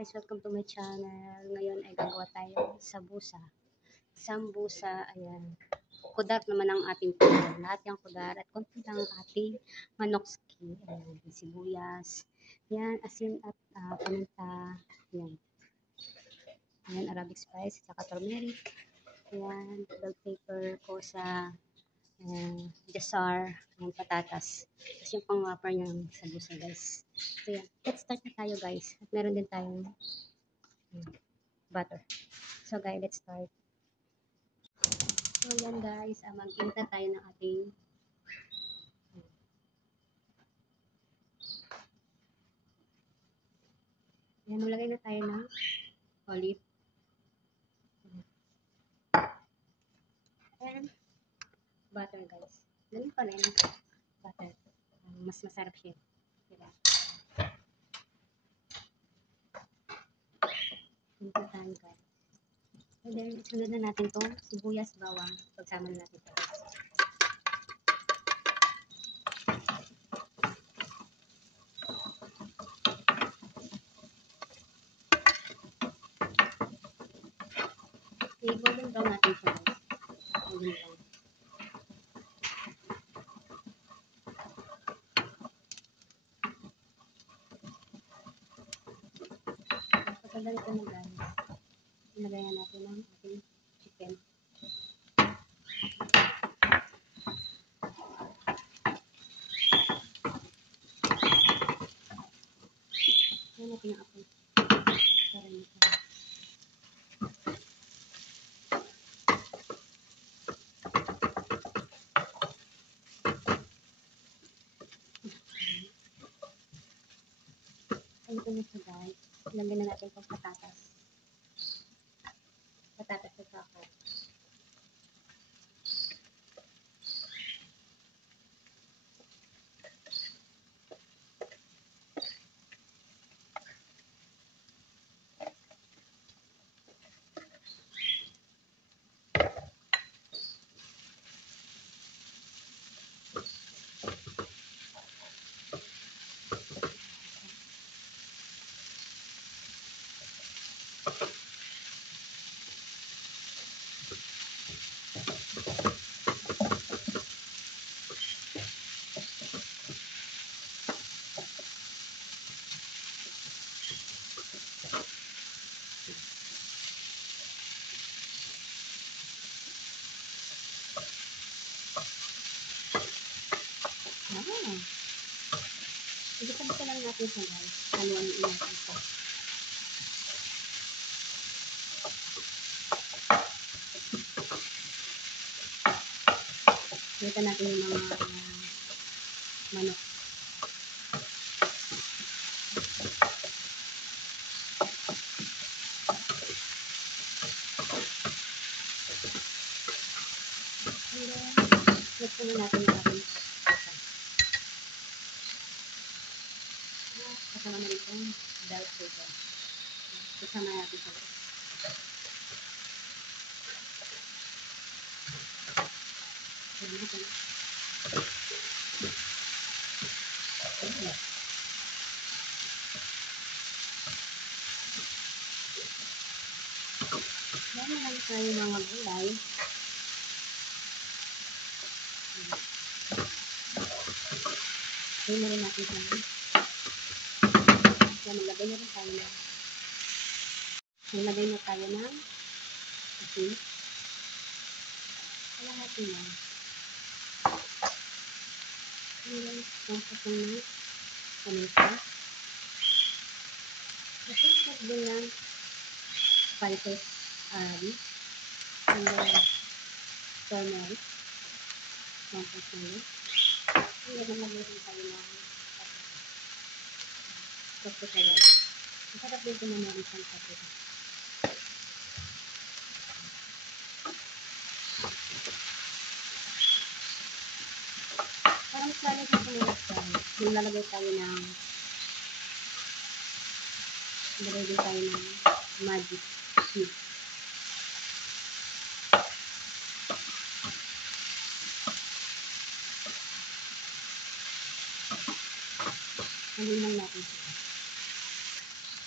guys, welcome to my channel. Ngayon ay gagawa tayo sambusa, ayan. Kudar naman ang ating kudar. Lahat yung kudar at konti lang ang ating manok skin. Ayan, sibuyas, yan, asin at paminta, yan. Ayan, Arabic spice, saka turmeric, ayan, bell pepper, kosa, jasar, ng patatas. Tapos yung pang-wrapper niyang sambusa, guys. So, yan. Let's start na tayo, guys. At meron din tayong butter. So, guys, let's start. So, yan, guys. Mag-inta tayo ng ating yan, maglagay na tayo ng olive. And butter, guys. Ganun pa rin. Butter. Mas masarap siya. Diba? Inta tayo, guys. And then, isunod na natin itong sibuyas, bawang. Pagsama na natin ito. I-golden brown natin siya, guys. Golden brown. Pagka ganito na, guys, ilagayan natin ang ating chicken. Ayan natin yung apoy. Para nito. Ito na siya, guys. Ilagyan na natin itong patatas. Patatas sa sako. Ibig lang natin siya, guys. Haluan yung natin ito. Ito natin yung mga manok. And then, ito na natin yung ating kosa. Kasama na rin itong bell pepper. Kasama natin sa loob. Ayan natin. Dahil nalang tayo mga gulay. Ayan na rin natin sa loob. Ayan, maglagay na tayo ng asin. Kalahati lang. Ayan, pampasang na paminta. Masasag din lang spices, Arabic, and then turmeric, pampasang na. Ayan, maglagay rin tayo ng paprika. Masarap din ito na meron siyang paprika. Parang salad na kumulat tayo. Lalagay din tayo ng magic sweet. Haluin lang natin siya.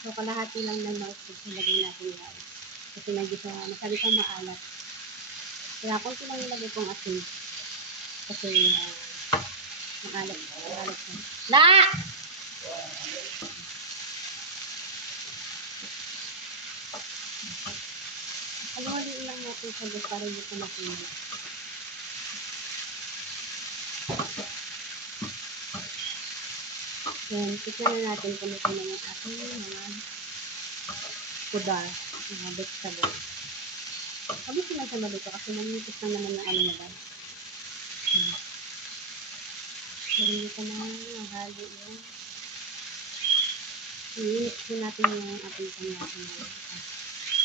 So, kalahati lang na milk ilagay natin guys. Kasi medyo siya, masabi siya maalat. Kaya konti lang ilagay kong asin. Kasi, maalat siya. La! Haluin lang natin siya doon para hindi ko masinit. Yan, tignan na natin kung ito na yung ating mga pudar, mga vegetable. Sabi ko lang siya maluto kasi naminipis lang naman na ano na guys. Pero hindi ko na mahalo yun. I-mix natin yung ating kanyang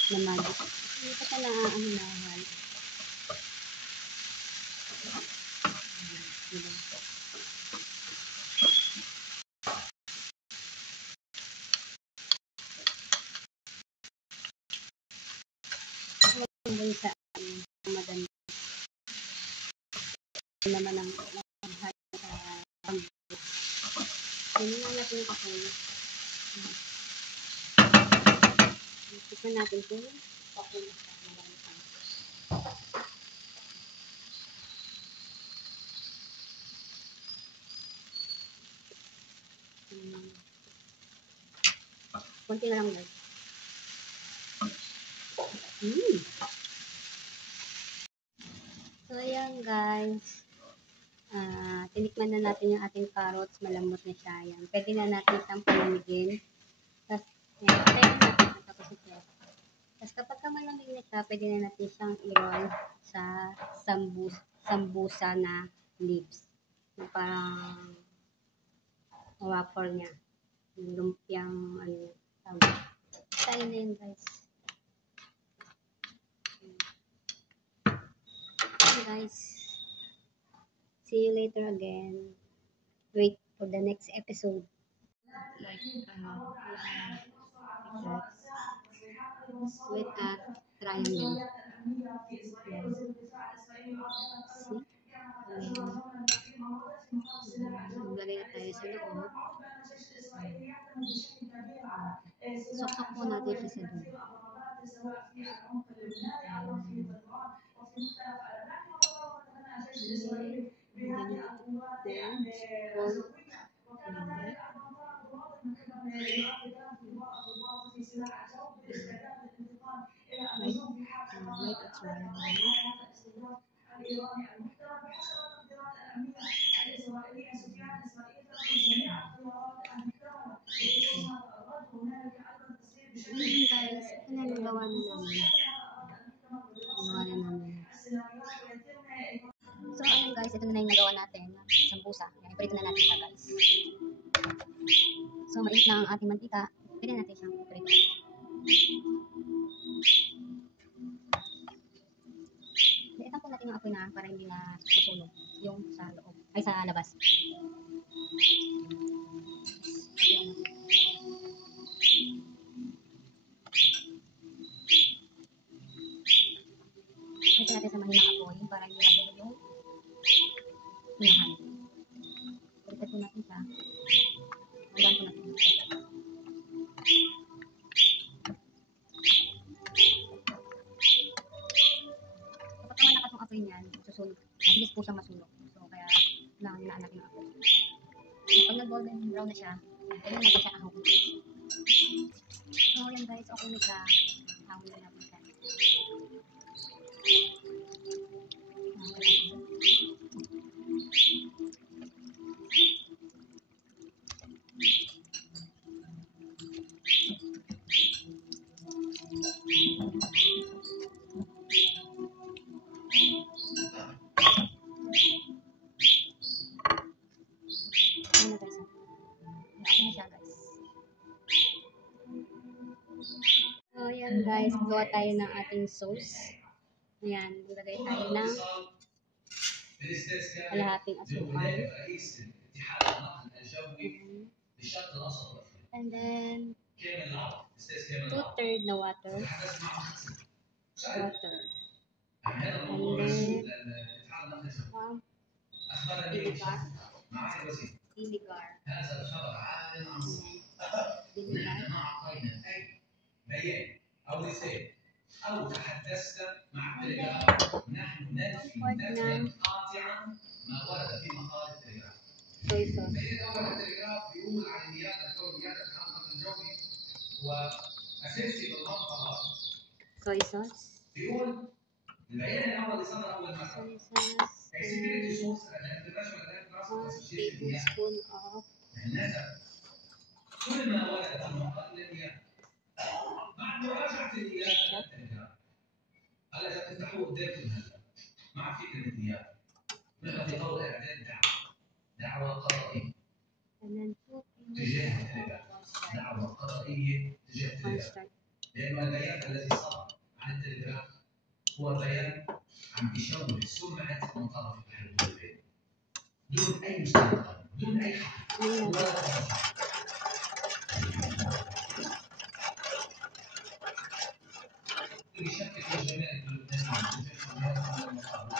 na magic. Hindi ko siya na ano na halo. Diba? Hanggang sa madami naman ang halo sa pambus. Hindi na natin yung kapoy. Tignan natin kung okay na siya. Konti na lang guys. So, ayan guys. Tinikman na natin yung ating carrots. Malambot na siya. Ayan. Pwede na natin siyang palamigin. Tapos, ayan. Tapos ito. Tapos kapag malamig na siya, pwede na natin siyang i-roll sa sambusa na leaves. Yung parang waffle niya. Yung lumpiang ano. Tayo na yun guys. Okay guys. See you later again. Wait for the next episode. Like, with a triangle. Maglagay na tayo sa loob. Sok-sok po natin siya sa dulo. Like a triangle. Guys, ito na nagawa na namin. So, ayun guys, ito na yung nagawa natin. Sambusa. Yan, iprito na natin siya guys. So, mainit na ang ating mantika. Pwede natin siyang iprito. Itan po natin yung apoy na para hindi na susunog yung sa loob. Ay, sa labas. Yan. Ito natin sa mahinang apoy para hindi masunog yung hinahan. Palitan po natin siya. Hanggang po natin. Kapag malakas yung apoy niyan, susunog. Mabilis po siya masunog. So, kaya hinaan natin yung apoy. Pag nag-golden brown na siya, kaya natin siya ahon. So, yan guys, okay na siya. Ahon na natin siya. So, ayan guys, gawa tayo ng ating sauce. Ayan, ilagay tayo ng kalahating asukal. And then, 2/3 na water. And then, vinegar. Dilihat. Comfort na soy sauce. Soy sauce. Soy sauce. And 1 tablespoon of ketchup. And then 2 tablespoons of cornstarch.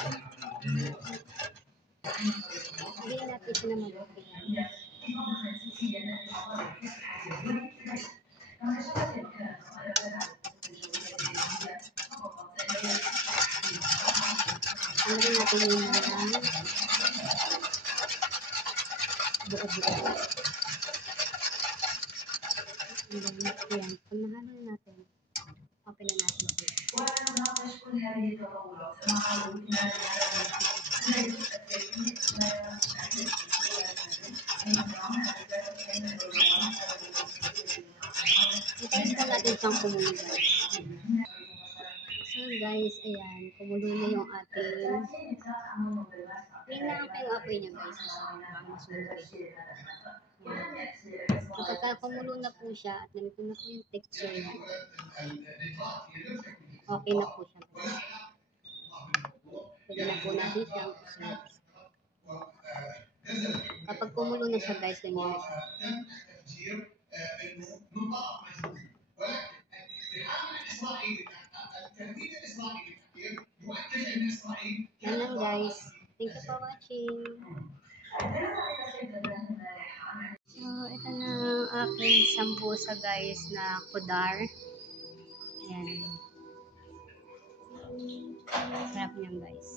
Hindi natin siya na mabuti. Ano rin natin yung mga buo-buo. And then, yan. Kung nahalo natin, open na natin siya. Hintayin po natin siyang kumulo, guys. So guys, ayan, kumulo na yung ating tingnan lang yung apoy niya, guys. Masunog kapag kumulo na po siya at ganito na po yung texture niya, okay na po siya, guys. Pwede na po natin siyang isunod. Kapag kumulo na siya, guys, ganyan na siya. Yan lang, guys. Thank you for watching. So, ito na ang aking sambusa, guys, na kudar. Yan. Sarap niyan, guys.